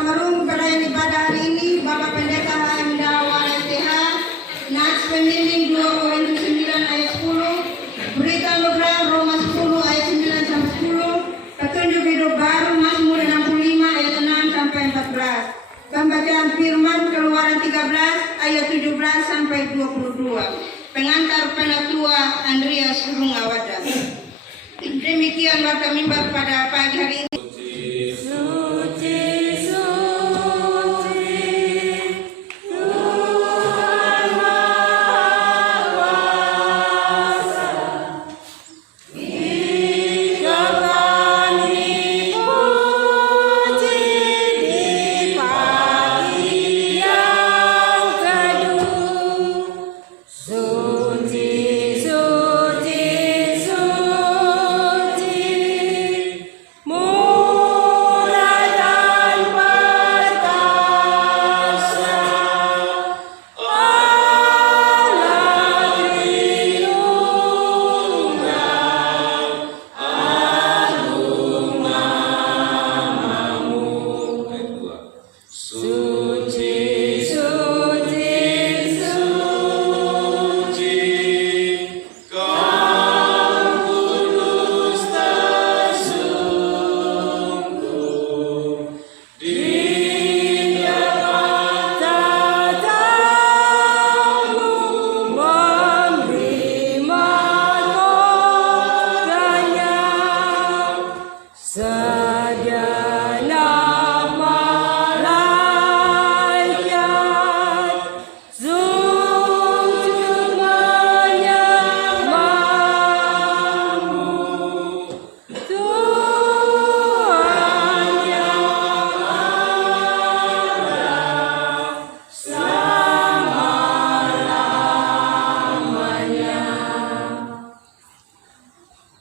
Almarhum pada yang ibadah hari ini Bapak Pendeta Hamida Walai TH, Nats Pembimbing 2 Korintus 9 ayat 10, Berita Nugra Roma 10 ayat 9 sampai 10, Petunjuk Hidup Baru Mazmur 65 ayat 6 sampai 14. Pembacaan firman Keluaran 13 ayat 17 sampai 22. Pengantar Penatua Andreas Rungawada. Demikian warta mimbar pada pagi hari ini.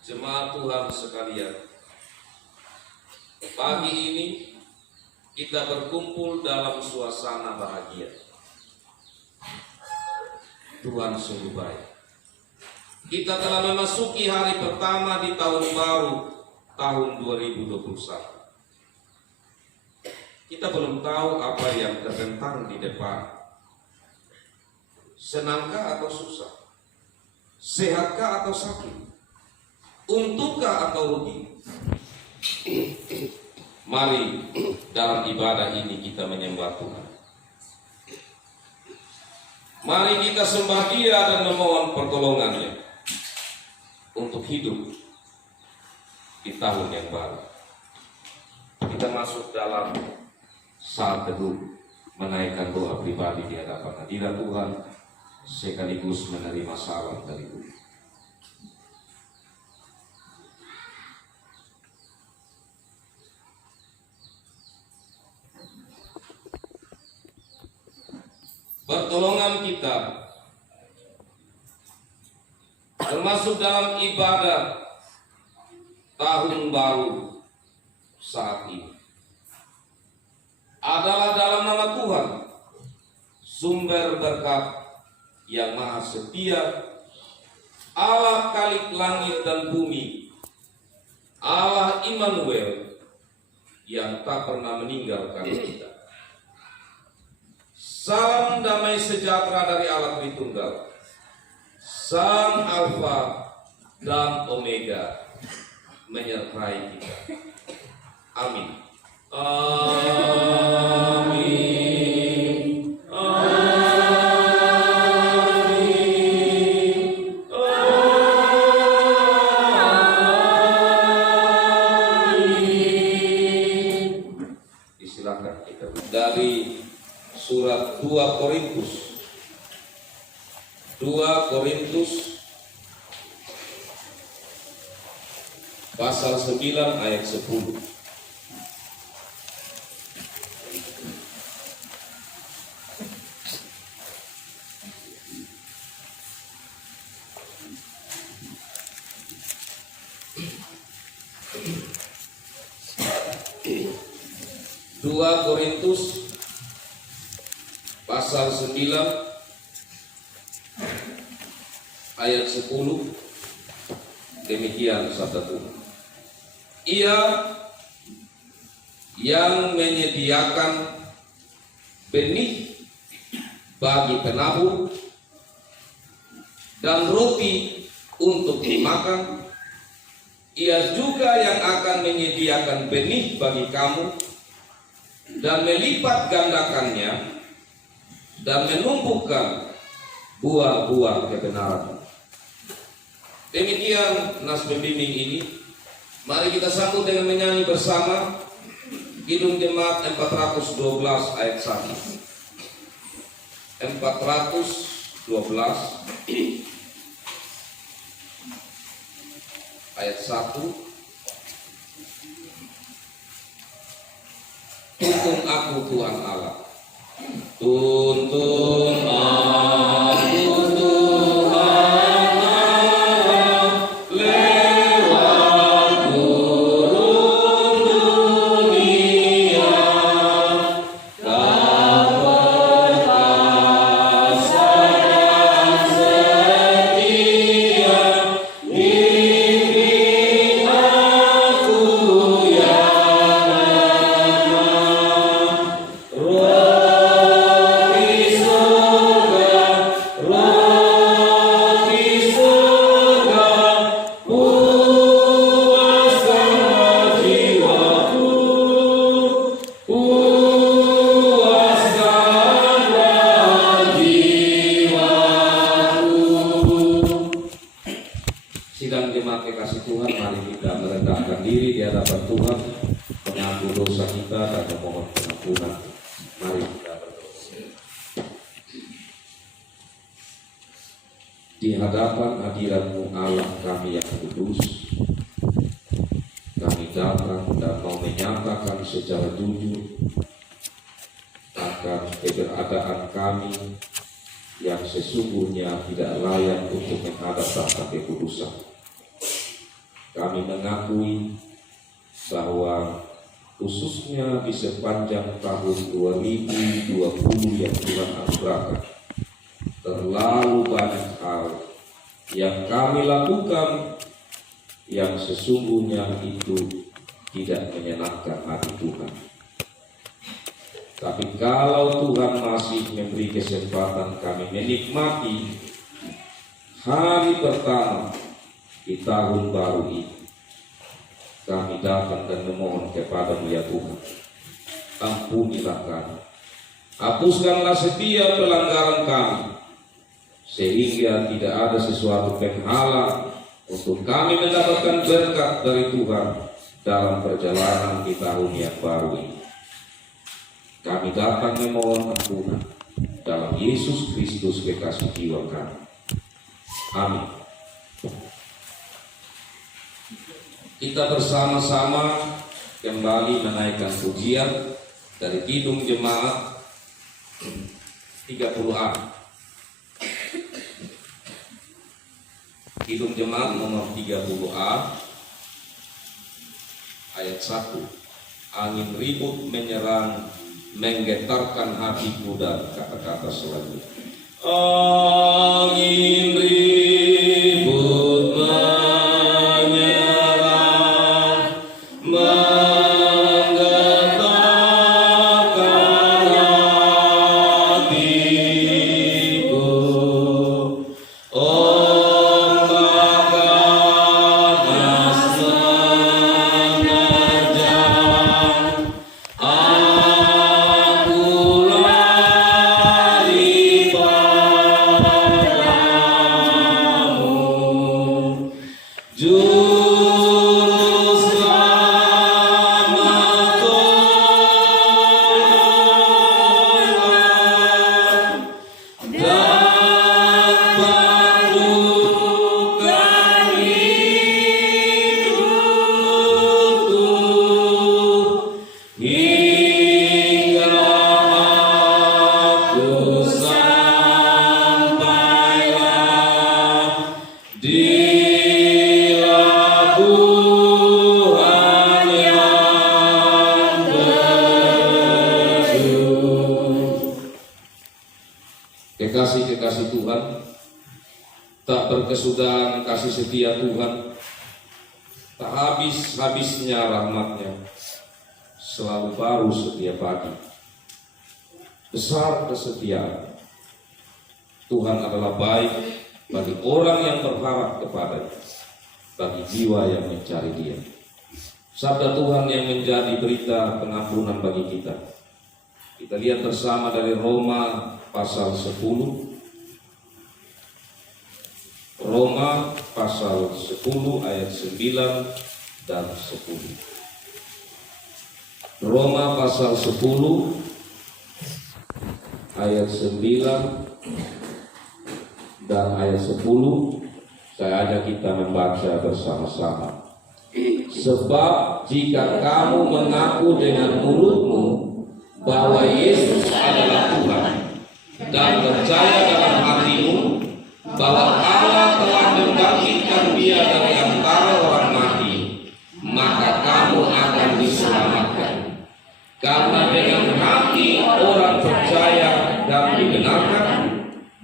Jemaat Tuhan sekalian, pagi ini kita berkumpul dalam suasana bahagia. Tuhan sungguh baik. Kita telah memasuki hari pertama di tahun baru, tahun 2021. Kita belum tahu apa yang terbentang di depan. Senangkah atau susah? Sehatkah atau sakit? Untukkah atau rugi? Mari dalam ibadah ini kita menyembah Tuhan. Mari kita sembah Dia dan memohon pertolongannya untuk hidup di tahun yang baru. Kita masuk dalam saat teduh, menaikkan doa pribadi di hadapan hadirat Tuhan, sekaligus menerima salam dari Tuhan. Pertolongan kita termasuk dalam ibadah tahun baru saat ini adalah dalam nama Tuhan, sumber berkat yang maha setia, Allah Khalik langit dan bumi, Allah Immanuel yang tak pernah meninggalkan kita. Salam damai sejahtera dari Allah Tritunggal, Sang Alfa dan Omega, menyertai kita. Amin. Amin. Amin. Amin. Disilakan kita dari surat 2 Korintus pasal 9 ayat 10. Dua Korintus pasal 9 ayat 10, demikian sabda Tuhan. Ia yang menyediakan benih bagi penabur dan roti untuk dimakan. Ia juga yang akan menyediakan benih bagi kamu dan melipat gandakannya dan menumbuhkan buah-buah kebenaran. Demikian nas pembimbing ini. Mari kita sambut dengan menyanyi bersama Kidung Jemaat 412 ayat 1. 412 ayat 1. Tuntun aku Tuhan Allah, tuntun aku Tuhan Allah, lewat gurun dunia, kau perkasa dan setia, bimbing aku yang lemah. Roti surga, puaskanlah jiwaku, puaskanlah jiwaku. Sidang jemaat kekasih Tuhan, mari kita merendahkan diri di hadapan Tuhan, mengaku dosa kita dan memohon pengampunan. Mari kita berdoa. Di hadapan hadirat-Mu Allah kami yang kudus, kami datang dan mau menyatakan secara jujur akan keberadaan kami yang sesungguhnya tidak layak untuk menghadap tahta kekudusan. Kami mengakui bahwa khususnya di sepanjang tahun 2020 yang Tuhan anugerahkan, terlalu banyak hal yang kami lakukan yang sesungguhnya itu tidak menyenangkan hati Tuhan. Tapi kalau Tuhan masih memberi kesempatan kami menikmati hari pertama di tahun baru ini, kami datang dan memohon kepada-Mu ya Tuhan, ampunilah kami, hapuskanlah setiap pelanggaran kami, sehingga tidak ada sesuatu penghalang untuk kami mendapatkan berkat dari Tuhan dalam perjalanan di tahun yang baru ini. Kami datang memohon ampunan dalam Yesus Kristus kekasih jiwa kami. Amin. Kita bersama-sama kembali menaikkan pujian dari Kidung Jemaat 30A. Kidung Jemaat nomor 30A ayat 1. Angin ribut menyerang, menggetarkan hatiku, dan kata-kata selanjutnya. Angin ribut menyerang, menggetarkan hatiku. Ombak ganas menerjang, aku lari padamu. Juru selamat tolonglah, dan pandukan hidupku, hingga aku sampailah di labuhan yang teduh. Kekasih-kekasih Tuhan, tak berkesudahan kasih setia Tuhan, tak habis-habisnya rahmat-Nya. selalu baru setiap pagi. Besar kesetiaan. Tuhan adalah baik bagi orang yang berharap kepadanya, bagi jiwa yang mencari Dia. Sabda Tuhan yang menjadi berita pengampunan bagi kita. Kita lihat bersama dari Roma pasal 10. Roma pasal 10 ayat 9 dan 10. Roma pasal 10 ayat 9 dan ayat 10. Saya ajak kita membaca bersama-sama. Sebab jika kamu mengaku dengan mulutmu bahwa Yesus adalah Tuhan dan percaya dalam hatimu bahwa Allah telah membangkitkan Dia dari antara orang mati, maka kamu akan diselamatkan. Karena dengan hati orang percaya dan dibenarkan,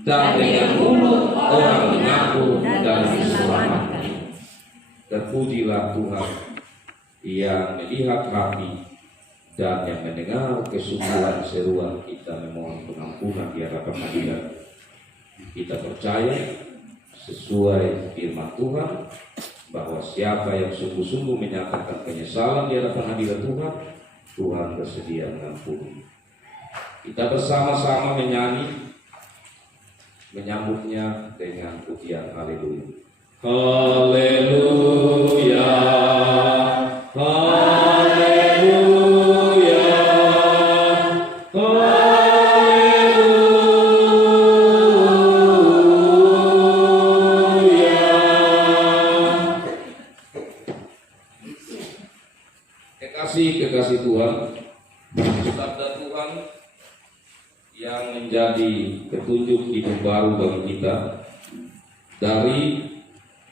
dan dengan mulut orang mengaku dan diselamatkan. Terpujilah Tuhan yang melihat hati dan yang mendengar kesungguhan seruan kita memohon pengampunan di hadapan Hadirat. Kita percaya sesuai firman Tuhan bahwa siapa yang sungguh-sungguh menyatakan penyesalan di hadapan hadirat Tuhan, Tuhan bersedia mengampuni. Kita bersama-sama menyanyi, menyambutnya dengan pujian haleluya. Haleluya. Haleluya. Haleluya. Kekasih Tuhan, sabda Tuhan yang menjadi petunjuk hidup baru bagi kita dari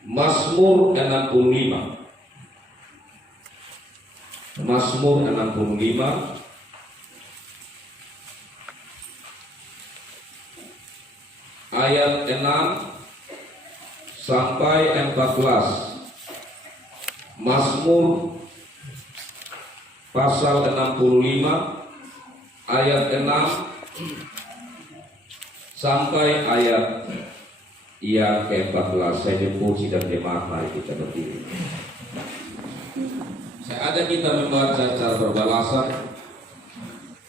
Mazmur 65. Mazmur 65 ayat 6 sampai 14. Mazmur pasal 65 ayat 6 sampai ayat yang ke-14. Saya jemput sidang jemaat, mari kita berdiri. Saya ajak kita membaca secara berbalasan.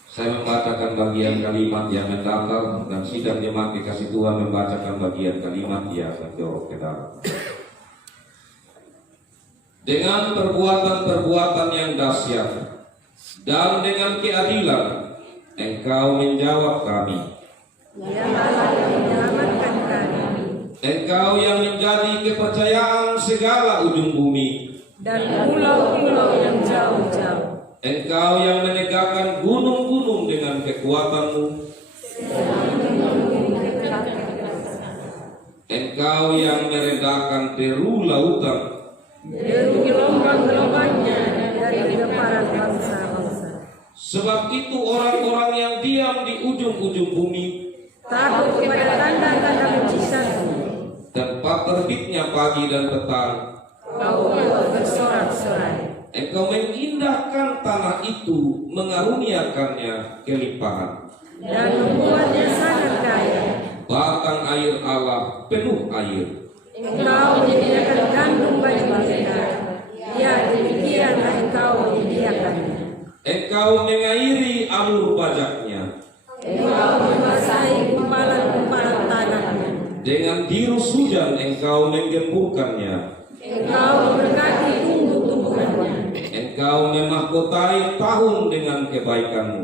Saya membacakan bagian kalimat yang mendatar dan sidang jemaat dikasih Tuhan membacakan bagian kalimat yang menjorok ke dalam. Dengan perbuatan-perbuatan yang dahsyat dan dengan keadilan Engkau menjawab kami. Engkau yang menjadi kepercayaan segala ujung bumi dan pulau-pulau yang jauh-jauh. Engkau yang menegakkan gunung-gunung dengan kekuatan-Mu. Engkau yang meredakan deru lautan, deru gelombang-gelombangnya dari keparan bangsa-bangsa. Sebab itu orang-orang yang diam di ujung-ujung bumi takut kepada tanda-tanda mujizat-Mu. Tempat terbitnya pagi dan petang, Kau bersorak-sorai. Engkau mengindahkan tanah itu, mengaruniakannya kelimpahan, dan membuatnya sangat kaya. batang air Allah penuh air. Engkau menyediakan gandum bagi mereka. Ya, demikianlah Engkau menyediakannya. Engkau mengairi alur bajaknya, Engkau membasahi kumpalan-kumpalan tanahnya. dengan dirus hujan Engkau menggemburkannya. Engkau memberkati tumbuh-tumbuhannya. Engkau memahkotai tahun dengan kebaikan-Mu.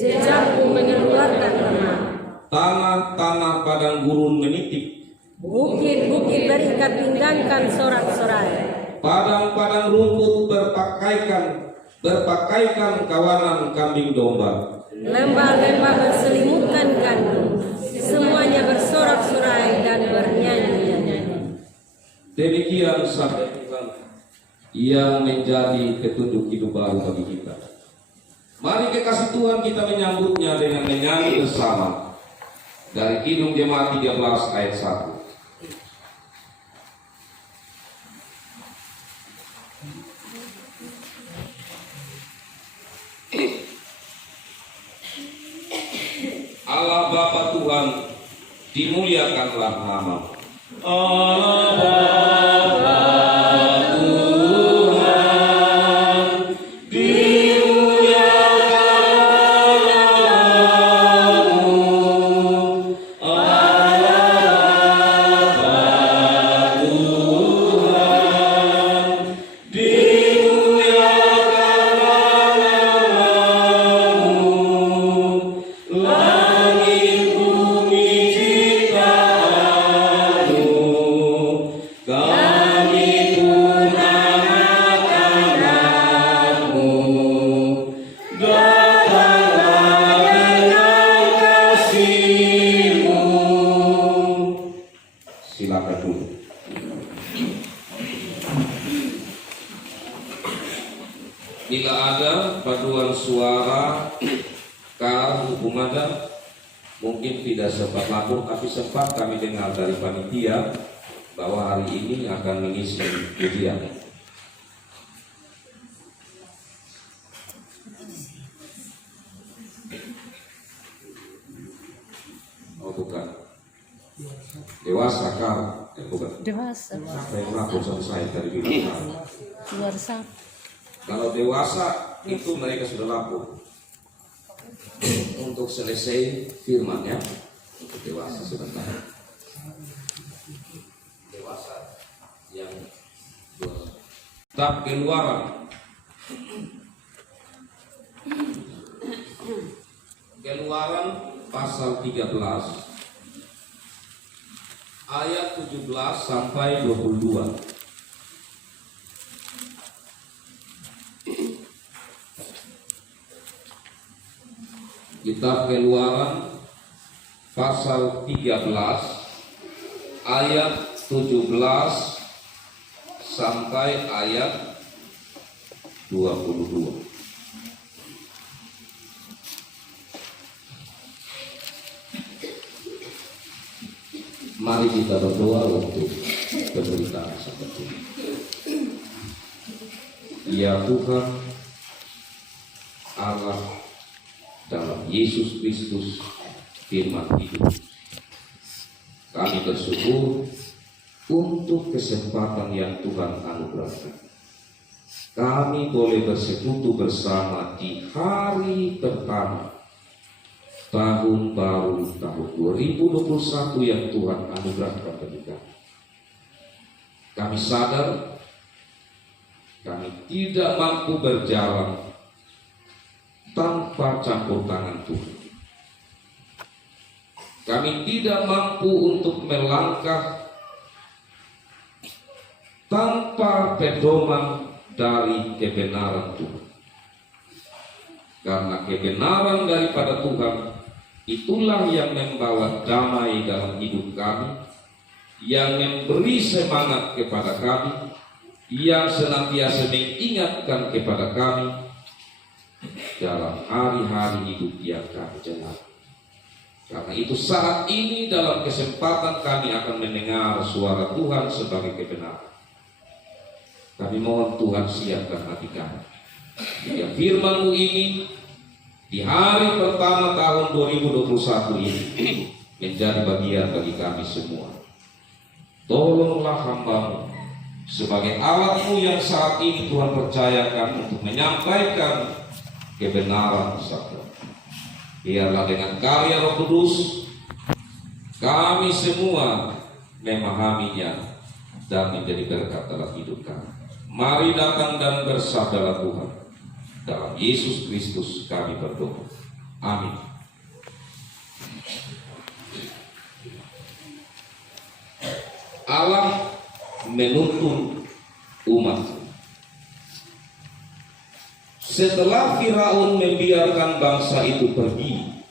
Jejakmu mengeluarkan ternak. Tanah-tanah padang gurun menitik, Bukit-bukit berikat pinggangkan sorak-sorai. padang-padang rumput berpakaikan kawanan kambing domba. Lembah-lembah berselimutkan gandum. Semuanya bersorak-sorai dan bernyanyi-nyanyi. Demikian sabda Tuhan yang menjadi petunjuk hidup baru bagi kita. Mari kekasih Tuhan kita menyambutnya dengan menyanyi bersama dari Kidung Jemaat 13 ayat 1. Allah Bapa Tuhan, dimuliakanlah nama. Silakan dulu. Bila ada paduan suara kar hukumada, mungkin tidak sempat lapor, tapi sempat kami dengar dari panitia bahwa hari ini akan mengisi ujian. Oh bukan, dewasa kar, bukan. Dewasa. Saya lapor sama saya tadi bilang. Luar sah. Kalau dewasa itu mereka sudah lapor untuk selesai firman ya. Untuk dewasa sebentar. Dewasa yang kitab Keluaran. Keluaran pasal 13 ayat 17 sampai 22. Kitab Keluaran pasal 13 ayat 17 sampai ayat 22. Mari kita berdoa untuk pemberitaan seperti ini. Ya Tuhan Allah dalam Yesus Kristus firman hidup, kami bersyukur untuk kesempatan yang Tuhan anugerahkan. Kami boleh bersekutu bersama di hari pertama tahun baru tahun 2021 yang Tuhan anugerahkan bagi kami. Kami sadar kami tidak mampu berjalan tanpa campur tangan Tuhan. Kami tidak mampu untuk melangkah tanpa pedoman dari kebenaran Tuhan. Karena kebenaran daripada Tuhan itulah yang membawa damai dalam hidup kami, yang memberi semangat kepada kami, yang senantiasa mengingatkan kepada kami dalam hari-hari hidup yang kami jalani. Karena itu saat ini dalam kesempatan kami akan mendengar suara Tuhan sebagai kebenaran. Kami mohon Tuhan siapkan hati kami. Jika firman-Mu ini di hari pertama tahun 2021 ini menjadi bagian bagi kami semua. Tolonglah hamba-Mu sebagai alat-Mu yang saat ini Tuhan percayakan untuk menyampaikan kebenaran sabda. Biarlah dengan karya Roh Kudus kami semua memahaminya dan menjadi berkat dalam hidup kami. Mari datang dan bersabdalah Tuhan. Dalam Yesus Kristus kami berdoa. Amin. Allah menuntun umat. Setelah Firaun membiarkan bangsa itu pergi,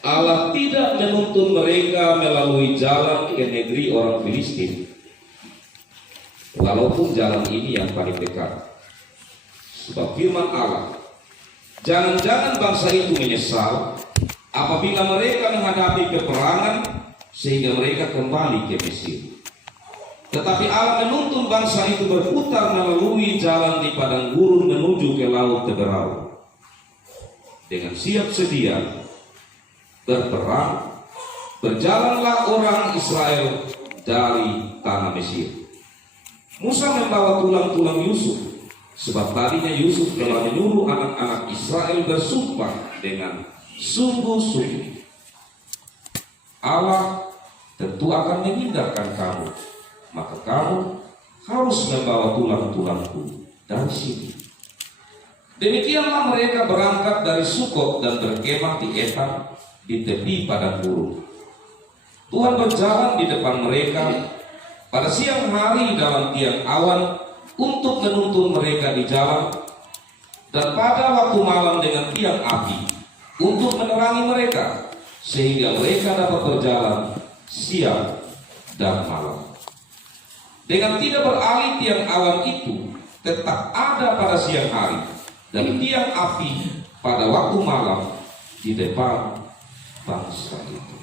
Allah tidak menuntun mereka melalui jalan ke negeri orang Filistin, walaupun jalan ini yang paling dekat. Sebab firman Allah, jangan-jangan bangsa itu menyesal apabila mereka menghadapi peperangan sehingga mereka kembali ke Mesir. Tetapi Allah menuntun bangsa itu berputar melalui jalan di padang gurun menuju ke laut Teberau. dengan siap sedia berperang, berjalanlah orang Israel dari tanah Mesir. Musa membawa tulang-tulang Yusuf, sebab tadinya Yusuf telah menyuruh anak-anak Israel bersumpah dengan sungguh-sungguh, Allah tentu akan menghindarkan kamu, maka kamu harus membawa tulang-tulangku dari sini. Demikianlah mereka berangkat dari Sukot dan berkemah di Etam di tepi padang gurun. Tuhan berjalan di depan mereka pada siang hari dalam tiang awan untuk menuntun mereka di jalan, dan pada waktu malam dengan tiang api untuk menerangi mereka, sehingga mereka dapat berjalan siang dan malam. Dengan tidak beralih tiang awan itu tetap ada pada siang hari, dan tiang api pada waktu malam di depan bangsa itu.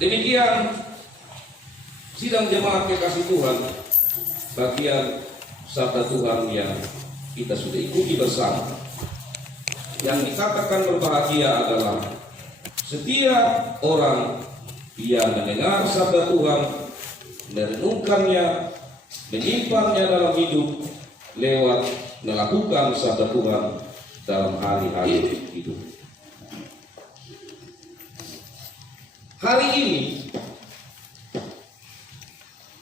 Demikian sidang jemaat kekasih Tuhan, bagian sabda Tuhan yang kita sudah ikuti bersama. Yang dikatakan berbahagia adalah setiap orang yang mendengar sabda Tuhan, merenungkannya, menyimpannya dalam hidup lewat melakukan sabda Tuhan dalam hari-hari hidup. Hari ini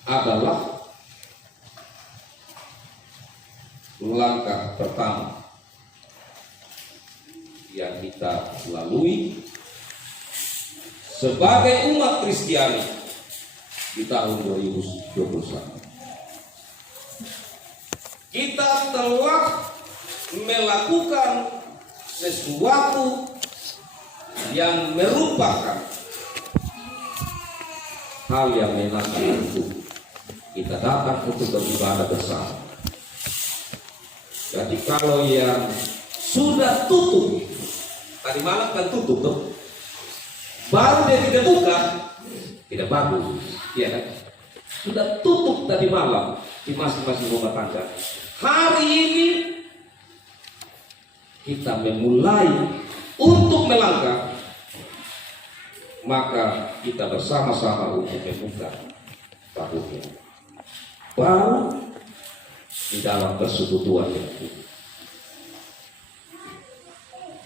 adalah langkah pertama yang kita lalui sebagai umat Kristiani di tahun 2021. Kita telah melakukan sesuatu yang merupakan hal yang menyenangkan untuk kita datang untuk beribadah bersama. Jadi kalau yang sudah tutup, tadi malam kan tutup tuh, baru dia tidak buka, tidak bagus, ya kan? Sudah tutup tadi malam di masing-masing rumah tangga. Hari ini kita memulai untuk melangkah, maka kita bersama-sama untuk membuka tahunnya baru di dalam persekutuan itu.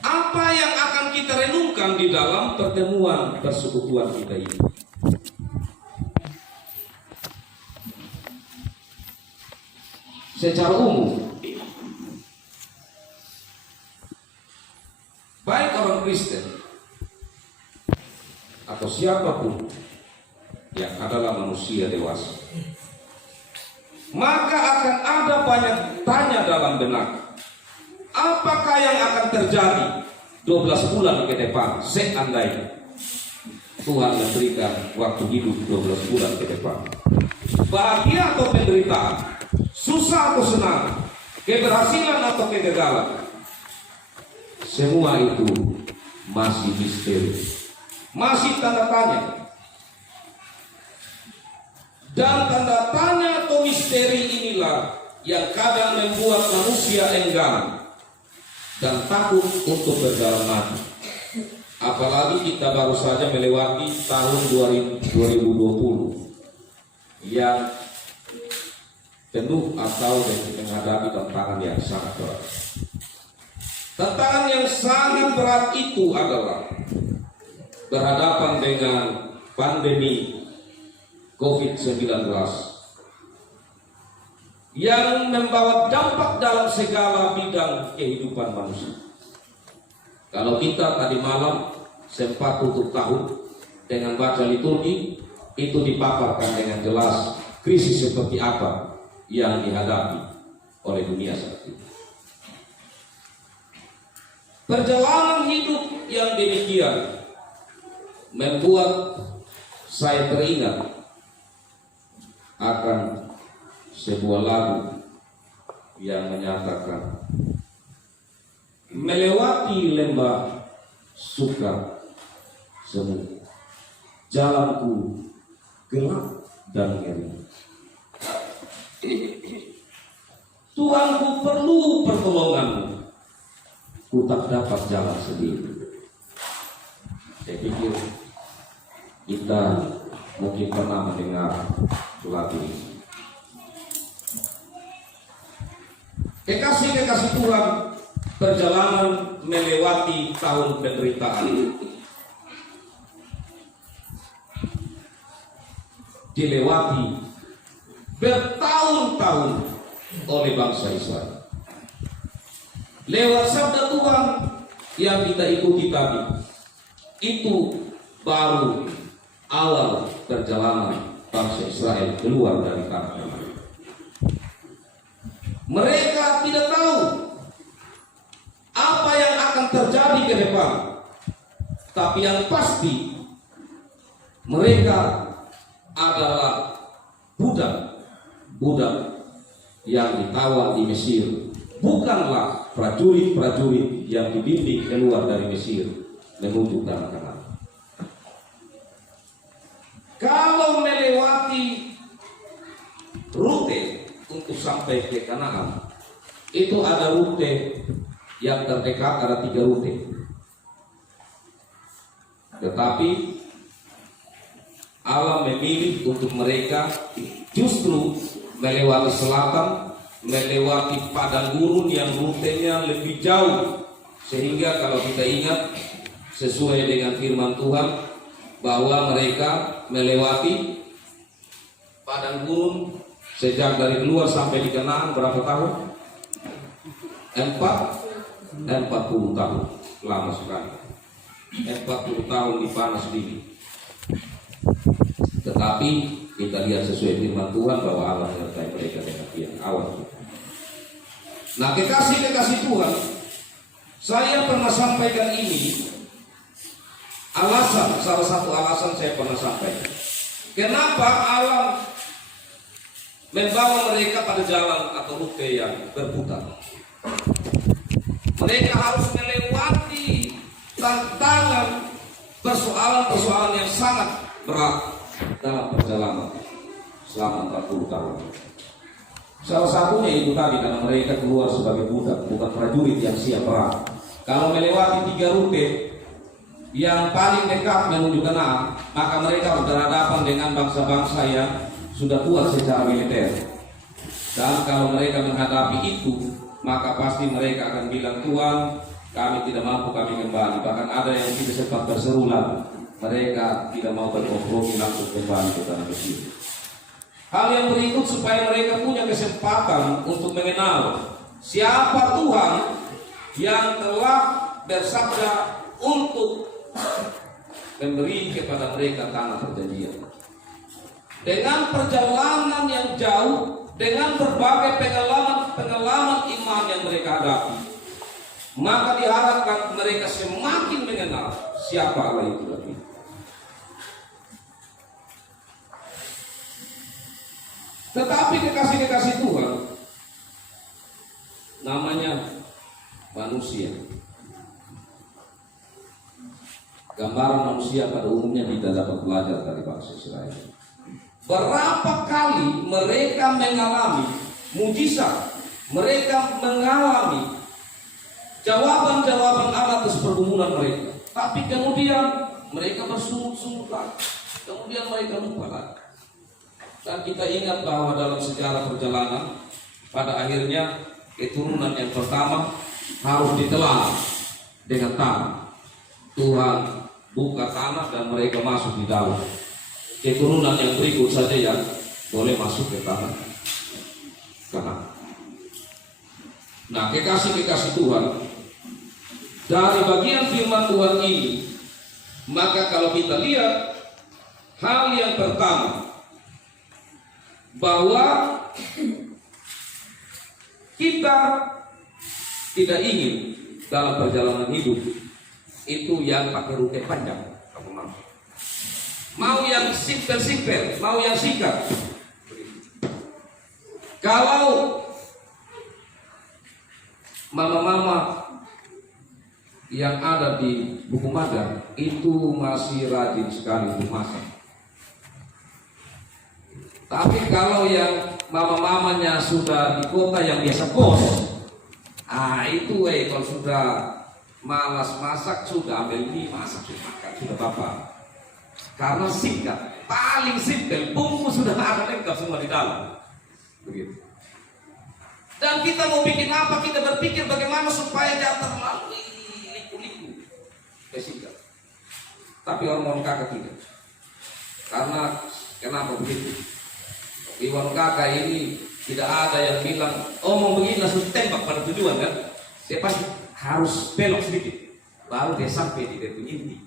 Apa yang akan kita renungkan di dalam pertemuan persekutuan kita ini? Secara umum, baik orang Kristen atau siapapun yang adalah manusia dewasa, maka akan ada banyak tanya dalam benak. Apakah yang akan terjadi 12 bulan ke depan seandainya Tuhan memberikan waktu hidup 12 bulan ke depan? Bahagia atau penderitaan, susah atau senang, keberhasilan atau kegagalan, semua itu masih misteri, masih tanda tanya. Dan tanda tanya atau misteri inilah yang kadang membuat manusia enggan dan takut untuk berjalan maju. Apalagi kita baru saja melewati tahun 2020 yang penuh atau menghadapi tantangan yang sangat berat. Tantangan yang sangat berat itu adalah berhadapan dengan pandemi COVID-19 yang membawa dampak dalam segala bidang kehidupan manusia. Kalau kita tadi malam sempat tutup tahun dengan baca liturgi, itu dipaparkan dengan jelas krisis seperti apa yang dihadapi oleh dunia saat ini. Perjalanan hidup yang demikian membuat saya teringat akan sebuah lagu yang menyatakan, melewati lembah sukar semu, jalanku gelap dan ngeri. Tuhanku perlu pertolonganmu, ku tak dapat jalan sendiri. Saya pikir kita mungkin pernah mendengar lagu ini. Kekasih-kekasih Tuhan, perjalanan melewati tahun penderitaan dilewati bertahun-tahun oleh bangsa Israel. Lewat sabda Tuhan yang kita ikuti tadi, itu baru awal perjalanan bangsa Israel keluar dari tanah Mesir. Mereka tidak tahu apa yang akan terjadi ke depan, tapi yang pasti mereka adalah budak yang ditawan di Mesir, bukanlah prajurit-prajurit yang dibimbing keluar dari Mesir menuju tanah Kanaan. Kalau melewati rute untuk sampai ke Kanaan, itu ada rute yang terdekat, ada 3 rute. Tetapi Allah memilih untuk mereka justru melewati selatan, melewati padang gurun yang rutenya lebih jauh. Sehingga kalau kita ingat sesuai dengan firman Tuhan bahwa mereka melewati padang gurun sejak dari keluar sampai di Kanaan berapa tahun? 40 tahun, lama sekali. 40 tahun dipanas dingin. Tetapi kita lihat sesuai firman Tuhan bahwa Allah menyertai mereka dengan yang awal. Nah, kekasih-kekasih Tuhan, saya pernah sampaikan ini. Salah satu alasan saya pernah sampaikan. Kenapa Allah membawa mereka pada jalan atau rute yang berputar? Mereka harus melewati tantangan, persoalan-persoalan yang sangat berat dalam perjalanan selama 40 tahun. Salah satunya itu tadi, karena mereka keluar sebagai budak, bukan prajurit yang siap perang. Kalau melewati 3 rute yang paling dekat menuju Kanaan, maka mereka berhadapan dengan bangsa-bangsa yang sudah kuat secara militer. Dan kalau mereka menghadapi itu, maka pasti mereka akan bilang, Tuhan, kami tidak mampu, kami kembali. Bahkan ada yang tidak sempat berseru lagi. Mereka tidak mau berkompromi, langsung kembali ke tanah Mesir. Hal yang berikut supaya mereka punya kesempatan untuk mengenal siapa Tuhan yang telah bersabda untuk memberi kepada mereka tanah perjanjian. Dengan perjalanan yang jauh, dengan berbagai pengalaman iman yang mereka hadapi, maka diharapkan mereka semakin mengenal siapa Allah itu lagi. Tetapi kekasih-kekasih Tuhan, namanya manusia. Gambaran manusia pada umumnya tidak dapat belajar dari bangsa Israel. Berapa kali mereka mengalami mujizat, mereka mengalami jawaban-jawaban Allah atas pergumulan mereka. Tapi kemudian mereka bersungut-sungut lagi. Kemudian mereka lupa lagi. Dan kita ingat bahwa dalam sejarah perjalanan, pada akhirnya keturunan yang pertama harus ditelan dengan tanah. Tuhan buka tanah dan mereka masuk di dalam. Keturunan yang berikut saja yang boleh masuk ke tanah Kanaan. Nah, kekasih-kekasih Tuhan, dari bagian firman Tuhan ini, maka kalau kita lihat hal yang pertama, bahwa kita tidak ingin dalam perjalanan hidup itu yang pakai rute panjang. Mau yang simpel-simpel, mau yang singkat. Kalau mama-mama yang ada di Buku Magang itu masih rajin sekali untuk masak. Tapi kalau yang mama-mamanya sudah di kota yang biasa kos, itu kalau sudah malas masak, sudah ambil mie, masak, sudah makan, sudah bapak. Karena singkat, paling simpel, bumbu sudah ada lengkap semua di dalam. Begitu. Dan kita mau bikin apa? Kita berpikir bagaimana supaya jangan terlalu liku-liku. Singkat. Tapi orang kakak tidak. Karena kenapa begitu? Di warung kakak ini tidak ada yang bilang omong begini langsung tembak pada tujuan kan? Dia pasti harus belok sedikit, baru dia sampai di titik inti.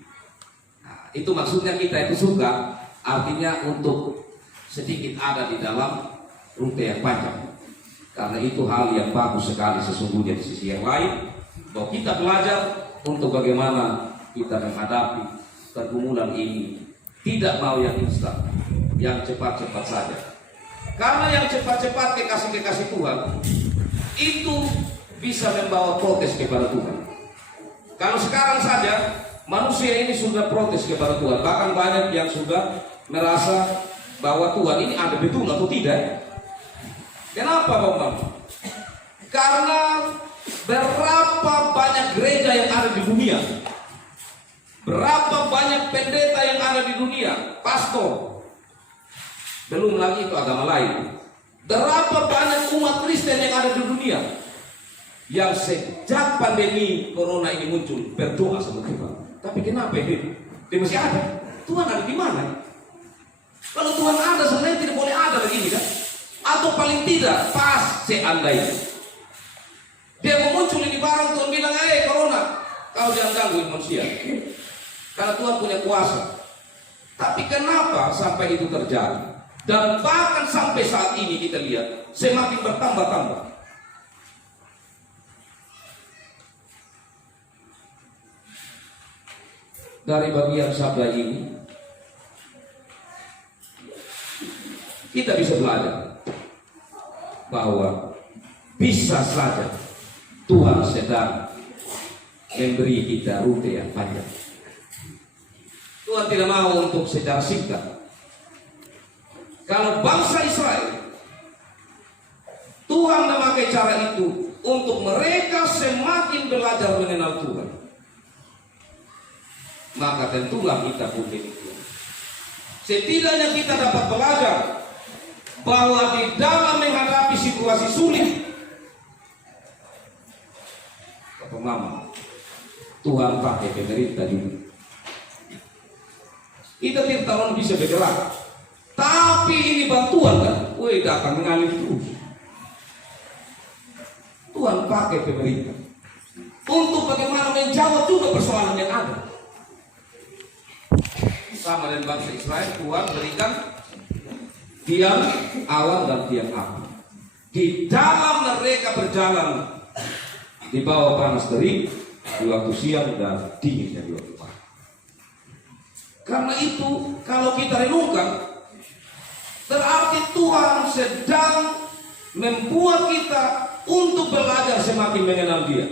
Nah, itu maksudnya kita itu suka, artinya untuk sedikit ada di dalam rute yang panjang. Karena itu hal yang bagus sekali sesungguhnya di sisi yang lain, bahwa kita belajar untuk bagaimana kita menghadapi pergumulan ini. Tidak mau yang instan, yang cepat-cepat saja. Karena yang cepat-cepat kekasih Tuhan itu bisa membawa protes kepada Tuhan. Kalau sekarang saja manusia ini sudah protes kepada Tuhan, bahkan banyak yang sudah merasa bahwa Tuhan ini ada betul atau tidak. Kenapa Bapak? Karena berapa banyak gereja yang ada di dunia, berapa banyak pendeta yang ada di dunia, pastor, belum lagi itu agama lain. Berapa banyak umat Kristen yang ada di dunia yang sejak pandemi corona ini muncul berdoa sama Tuhan. Tapi kenapa ini? Dia masih ada. Tuhan ada di mana? Kalau Tuhan ada, sebenarnya tidak boleh ada begini kan? Atau paling tidak pas seandainya dia mau muncul ini barang, Tuhan bilang, corona, kau jangan gangguin manusia. Karena Tuhan punya kuasa. Tapi kenapa sampai itu terjadi? Dan bahkan sampai saat ini kita lihat semakin bertambah-tambah. Dari bagian sabda ini kita bisa belajar bahwa bisa saja Tuhan sedang memberi kita rute yang panjang. Tuhan tidak mau untuk secara singkat. Kalau bangsa Israel, Tuhan memakai cara itu untuk mereka semakin belajar mengenal Tuhan. Maka tentulah kita pun begitu. Setidaknya kita dapat belajar bahwa di dalam menghadapi situasi sulit, Bapak Mama, Tuhan pakai pemerintah juga. Kita tiap tahun bisa bergerak, tapi ini bantuan kan, datang mengalir terus. Tuhan pakai pemerintah untuk bagaimana menjawab juga persoalan yang ada. Sama dengan bangsa Israel, Tuhan berikan tiang awan dan tiang api. Di dalam mereka berjalan di bawah panas terik di waktu siang dan dinginnya di waktu malam. Karena itu kalau kita renungkan, berarti Tuhan sedang membuat kita untuk belajar semakin mengenal Dia.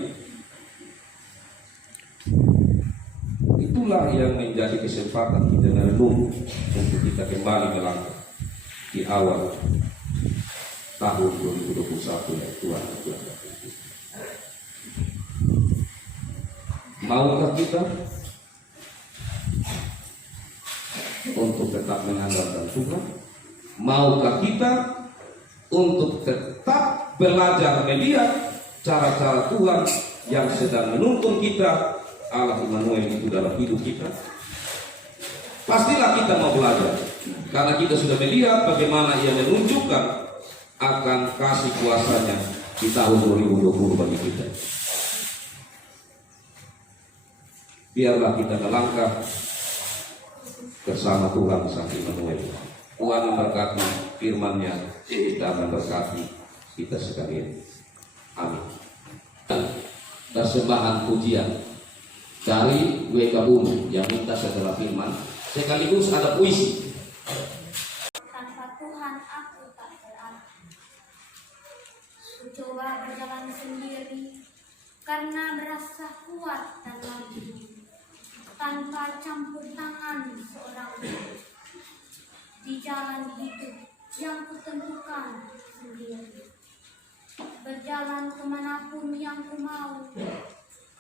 Itulah yang menjadi kesempatan kita merenung untuk kita kembali melangkah di awal tahun 2021 yang Tuhan ajarkan. Maukah kita untuk tetap mengandalkan Tuhan? Maukah kita untuk tetap belajar melihat cara-cara Tuhan yang sedang menuntun kita, Allah Immanuel itu dalam hidup kita? Pastilah kita mau belajar, karena kita sudah melihat bagaimana Ia menunjukkan akan kasih kuasanya di tahun 2020 bagi kita. Biarlah kita melangkah bersama Tuhan Sang Immanuel. Tuhan memberkati firman-Nya, kita memberkati kita sekalian. Amin. Persembahan pujian dari WK Bumi yang minta setelah firman, sekaligus ada puisi. Tanpa Tuhan aku tak berarti. Ku coba berjalan sendiri karena merasa kuat dan maju, tanpa campur tangan seorang diri. Di jalan hidup yang kutentukan sendiri, berjalan kemanapun yang ku mau,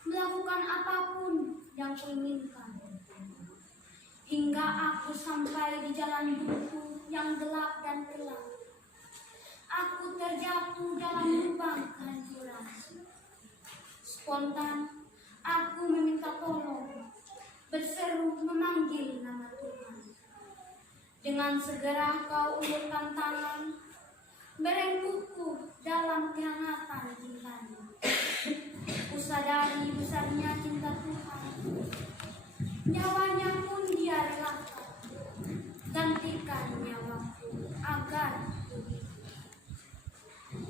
melakukan apapun yang kuinginkan. Hingga aku sampai di jalan buntu yang gelap dan gelap. Aku terjatuh dalam lubang kehancuran. Spontan, aku meminta tolong, berseru memanggil nama Tuhan. Dengan segera kau ulurkan tangan, merengkuhku dalam kehangatan cintamu. Kusadari besarnya cinta Tuhan. Nyawanya pun dia relakan, gantikan nyawaku agar ku hidup.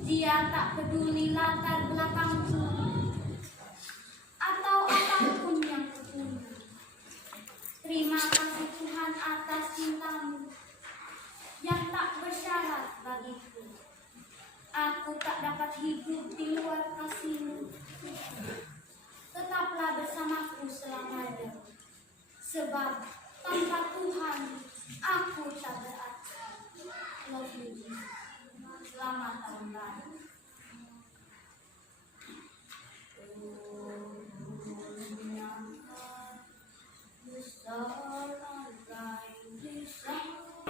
Dia tak peduli latar belakangku atau apapun yang kupunya. Terima kasih Tuhan atas cintamu yang tak bersyarat bagiku. Aku tak dapat hidup di luar kasih-Mu. Tetaplah bersamaku selamanya. Sebab tanpa Tuhan aku tak berarti. Love you, Jesus. Selamat tahun baru.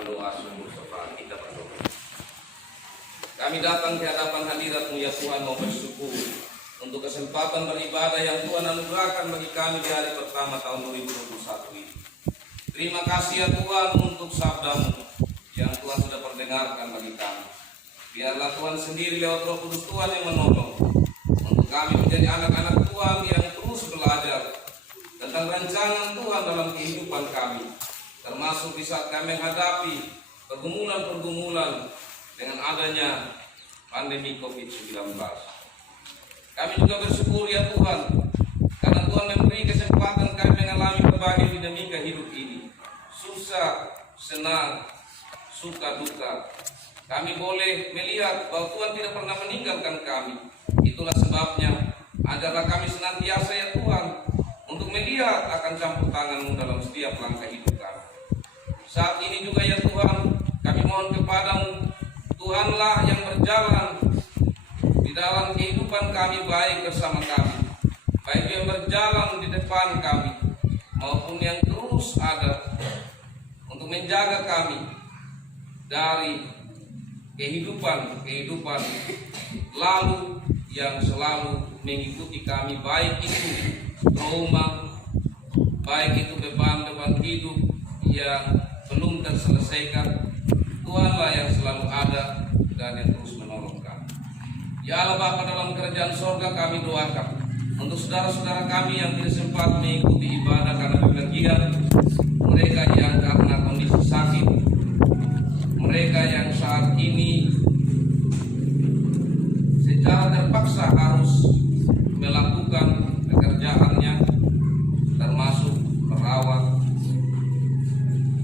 Doa sungguh serta kita berdoa. Kami datang ke hadapan hadirat-Mu ya Tuhan, mau bersyukur untuk kesempatan beribadah yang Tuhan anugerahkan bagi kami di hari pertama tahun 2021 ini. Terima kasih ya Tuhan untuk sabda-Mu yang Tuhan sudah perdengarkan bagi kami. Biarlah Tuhan sendiri lewat Roh Kudus Tuhan yang menolong untuk kami menjadi anak-anak Tuhan yang terus belajar tentang rancangan Tuhan dalam kehidupan kami, termasuk di saat kami menghadapi pergumulan-pergumulan dengan adanya pandemi COVID-19. Kami juga bersyukur ya Tuhan, karena Tuhan memberi kesempatan kami mengalami berbagai dinamika hidup ini. Susah, senang, suka, duka. Kami boleh melihat bahwa Tuhan tidak pernah meninggalkan kami. Itulah sebabnya, ajarlah kami senantiasa ya Tuhan, untuk melihat akan campur tangan-Mu dalam setiap langkah hidup kami. Saat ini juga ya Tuhan, kami mohon kepada-Mu, Tuhanlah yang berjalan di dalam kehidupan kami, baik bersama kami, baik yang berjalan di depan kami, maupun yang terus ada untuk menjaga kami dari kehidupan lalu yang selalu mengikuti kami, baik itu trauma, baik itu beban-beban hidup yang belum terselesaikan. Tuhanlah yang selalu ada dan yang terus menolong kami. Ya Allah Bapa, dalam kerajaan sorga kami doakan untuk saudara-saudara kami yang tidak sempat mengikuti ibadah karena bepergian, mereka yang karena kondisi sakit, mereka yang saat ini secara terpaksa harus melakukan pekerjaannya, termasuk perawat,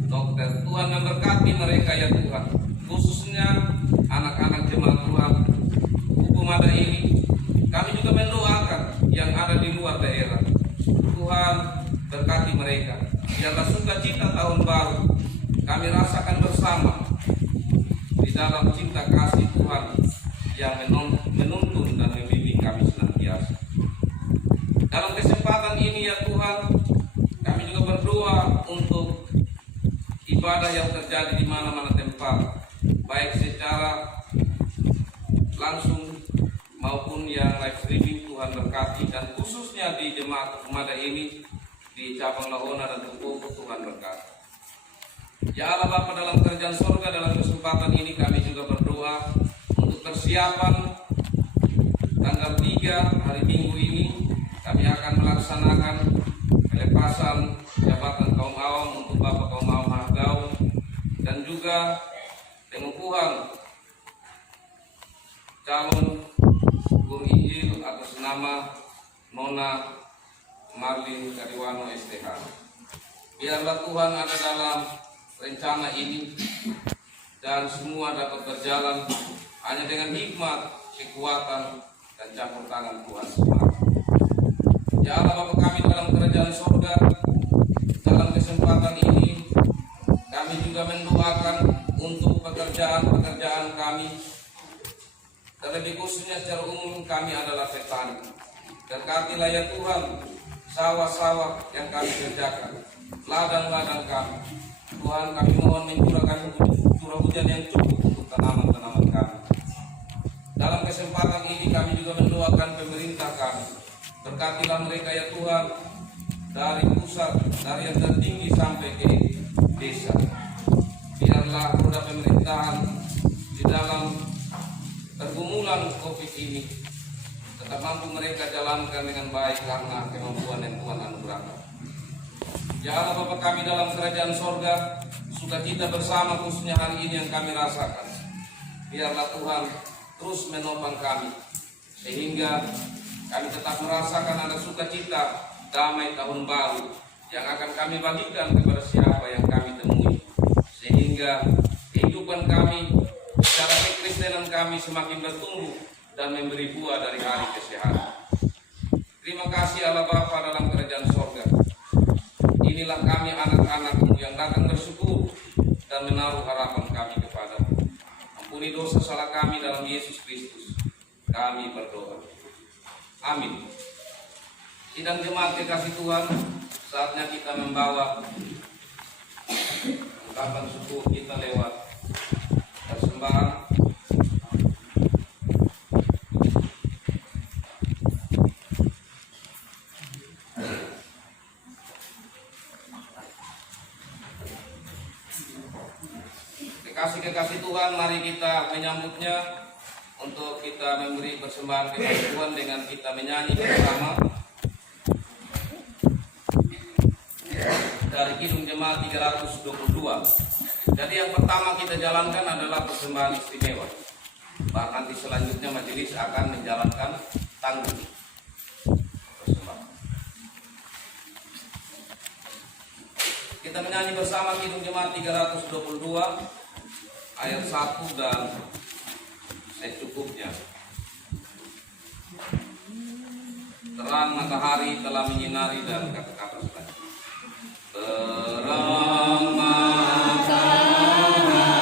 dokter. Tuhan memberkati mereka ya Tuhan, khususnya anak-anak jemaat Tuhan Hukumada ini. Kami juga mendoakan yang ada di luar daerah. Tuhan berkati mereka. Biarlah sukacita tahun baru kami rasakan bersama di dalam cinta kasih Tuhan yang menuntun dan membimbing kami senantiasa. Dalam kesempatan ini ya Tuhan, kami juga berdoa untuk ibadah yang terjadi di mana-mana tempat, baik secara langsung maupun yang live streaming. Tuhan berkati, dan khususnya di jemaat Hukumada ini di cabang Lahona dan Tukuh, Tuhan berkati. Ya Allah Bapa, dalam kerajaan sorga, dalam kesempatan ini kami juga berdoa untuk persiapan tanggal 3 hari Minggu ini. Kami akan melaksanakan pelepasan jabatan kaum awam untuk Bapak kaum awam Hargau, dan juga pengukuhan calon guru Injil atas nama Nona Marlin Kariwano STH. Biarlah Tuhan ada dalam rencana ini dan semua dapat berjalan hanya dengan hikmat, kekuatan, dan campur tangan Tuhan semata. Ya Allah Bapa kami dalam kerajaan surga, dalam kesempatan ini kami juga mendoakan untuk pekerjaan-pekerjaan kami, terlebih khususnya secara umum kami adalah petani. Berkatilah ya Tuhan sawah-sawah yang kami kerjakan, ladang-ladang kami. Tuhan, kami mohon mencurahkan curah hujan yang cukup untuk tanaman-tanaman kami. Dalam kesempatan ini kami juga mendoakan pemerintah kami. Berkatilah mereka ya Tuhan, dari pusat, dari yang tertinggi sampai ke desa. Biarlah roda pemerintahan di dalam pergumulan COVID ini tetap mampu mereka jalankan dengan baik karena kemampuan yang Tuhan anugerahkan. Ya Allah Bapa kami dalam kerajaan sorga, sukacita bersama khususnya hari ini yang kami rasakan. Biarlah Tuhan terus menopang kami, sehingga kami tetap merasakan ada sukacita damai tahun baru yang akan kami bagikan kepada siapa yang kami temui, sehingga kehidupan kami, cara kekristenan kami semakin bertumbuh dan memberi buah dari hari ke hari. Terima kasih Allah Bapa dalam kerajaan sorga. Inilah kami anak-anak-Mu yang datang bersyukur dan menaruh harapan kami kepada-Mu. Ampuni dosa salah kami dalam Yesus Kristus. Kami berdoa. Amin. Sidang jemaat kekasih Tuhan, saatnya kita membawa ungkapan syukur kita lewat persembahan. Kekasih Tuhan, mari kita menyambutnya untuk kita memberi persembahan kepada Tuhan dengan kita menyanyi bersama dari Kidung Jemaat 322. Jadi yang pertama kita jalankan adalah persembahan istimewa. Nanti selanjutnya majelis akan menjalankan tanggung persembahan. Kita menyanyi bersama Kidung Jemaat 322 ayat 1 dan secukupnya. Terang matahari telah menyinari dan kata-kata selanjutnya. Terang matahari dan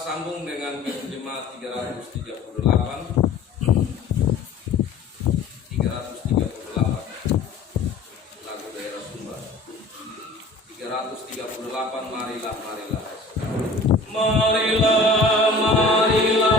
sambung dengan P5 338. 338 lagu daerah Sumba. 338 marilah marilah. Marilah marilah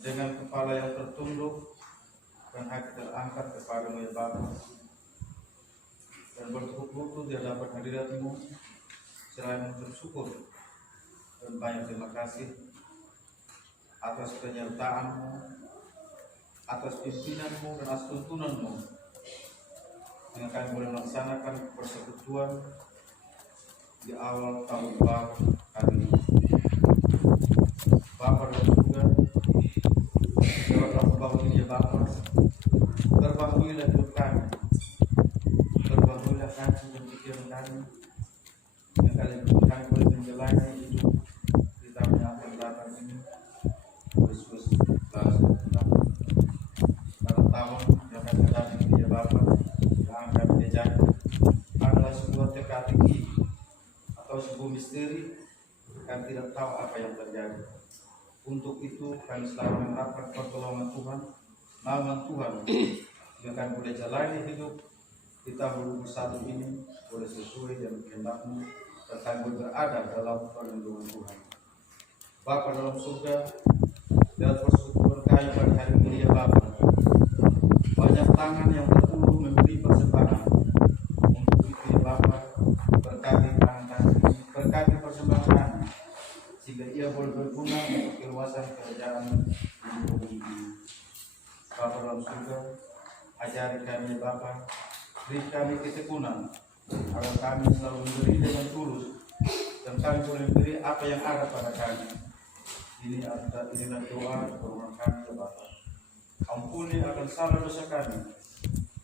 dengan kepala yang tertunduk dan hati terangkat kepadamu ya Bapa, dan bertukuk lutut di hadapan hadirat-Mu, seraya bersyukur dan banyak terima kasih atas penyertaan-Mu, atas pimpinan-Mu dan atas tuntunan-Mu, dengan kami boleh melaksanakan persekutuan di awal tahun baru kali ini. Bapa dalam surga, lewat tahun baru ini ya Bapa, berbahagialah hidup kami, berbahagialah hati dan pikiran kami, yang kami boleh menjalani hidup di tahun yang akan datang ini. Yesus pada tahun yang akan datang ini ya Bapa, yang akan diajak adalah sebuah teka-teki atau sebuah misteri, kami tidak tahu apa yang terjadi. Untuk itu kami selalu mengharapkan pertolongan Tuhan, naungan Tuhan, yang kami boleh jalani hidup di tahun 2021 ini boleh sesuai dengan kehendak-Mu, dan kami boleh berada dalam perlindungan Tuhan. Bapa dalam surga, dalam persekutuan kami pada hari ini ya Bapa, banyak tangan yang bertulu memberi persembahan. Untuk itu ya Bapa, berkati tangan-tangan ini, berkati persembahan kami, sehingga ia boleh berguna untuk keluasan kerajaan di bumi ini. Bapa dalam surga, ajari kami Bapa, beri kami ketekunan, agar kami selalu memberi dengan tulus, dan kami boleh memberi apa yang ada pada kami. Inilah doa permohonan kami ya Bapa. Ampuni akan salah dosa kami,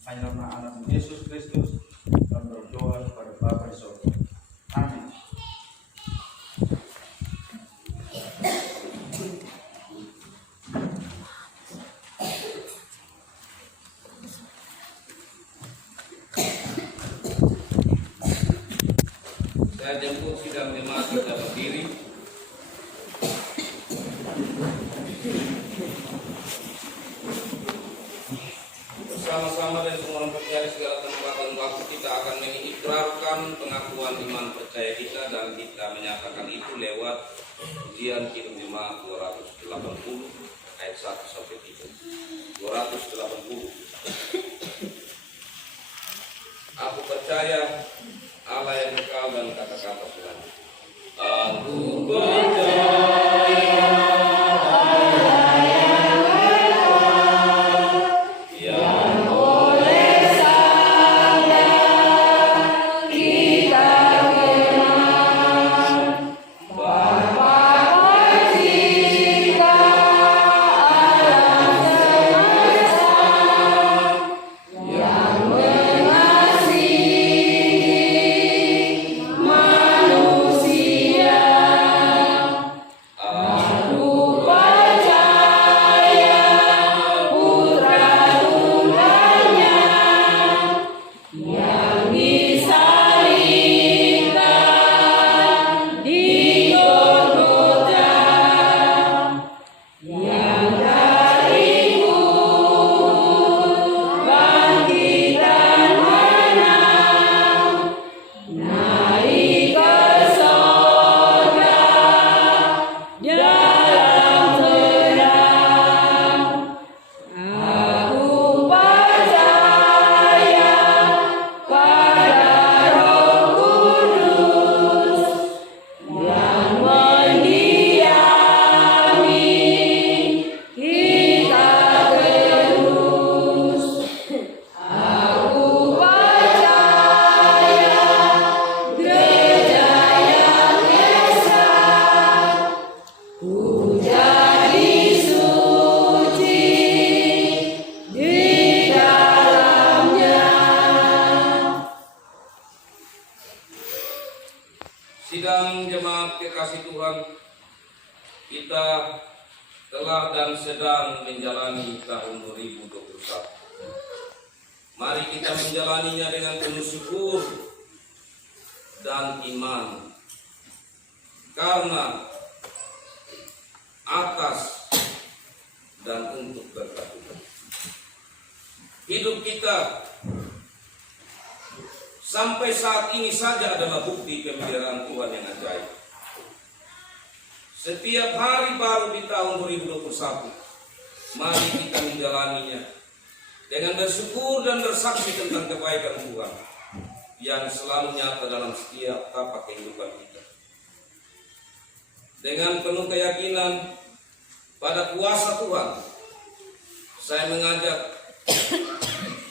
hanya karena anak Yesus Kristus, dan berdoa kepada Bapa di surga. Amin. Saya jemput sidang jemaat kita berdiri. bersama-sama dan semua orang percaya segala tempat dan waktu kita akan mengikrarkan pengakuan iman percaya kita dan kita menyatakan itu lewat ujian hidup jemaat 280 ayat 1 sampai 3. 280. Aku percaya Allah yang kekal dan kata-kata Tuhan. Aku percaya. Sidang jemaat kekasih Tuhan, kita telah dan sedang menjalani tahun 2021. Mari kita menjalaninya dengan penuh syukur dan iman, karena atas dan untuk berkat Tuhan. Hidup kita sampai saat ini saja adalah bukti pemeliharaan Tuhan yang ajaib. Setiap hari baru di tahun 2021, mari kita menjalaninya dengan bersyukur dan bersaksi tentang kebaikan Tuhan yang selalu nyata dalam setiap tapak kehidupan kita. Dengan penuh keyakinan pada kuasa Tuhan, saya mengajak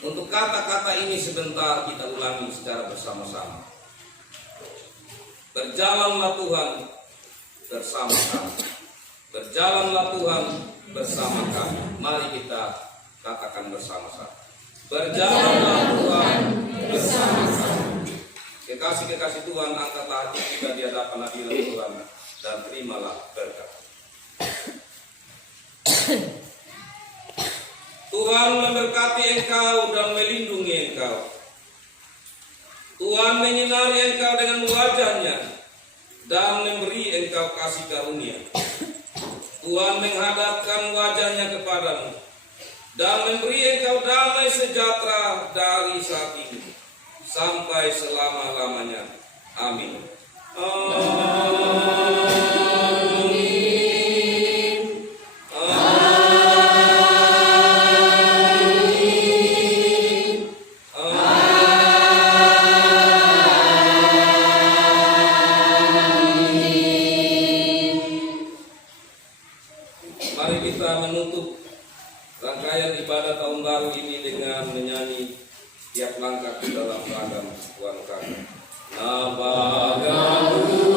untuk kata-kata ini sebentar kita ulangi secara bersama-sama. Berjalanlah Tuhan bersama kami. Berjalanlah Tuhan bersama kami. Mari kita katakan bersama-sama. Berjalanlah Tuhan bersama kami. Kekasih-kekasih Tuhan, angkatlah hati kita di hadapan hadirat Tuhan dan terimalah berkat. Tuhan memberkati engkau dan melindungi engkau. Tuhan menyinari engkau dengan wajah-Nya dan memberi engkau kasih karunia. Tuhan menghadapkan wajah-Nya kepadamu dan memberi engkau damai sejahtera dari saat ini sampai selama-lamanya. Amin. Mari kita menutup rangkaian ibadah tahun baru ini dengan menyanyi tiap langkah di dalam ragam Tuhan kami. Nabagamu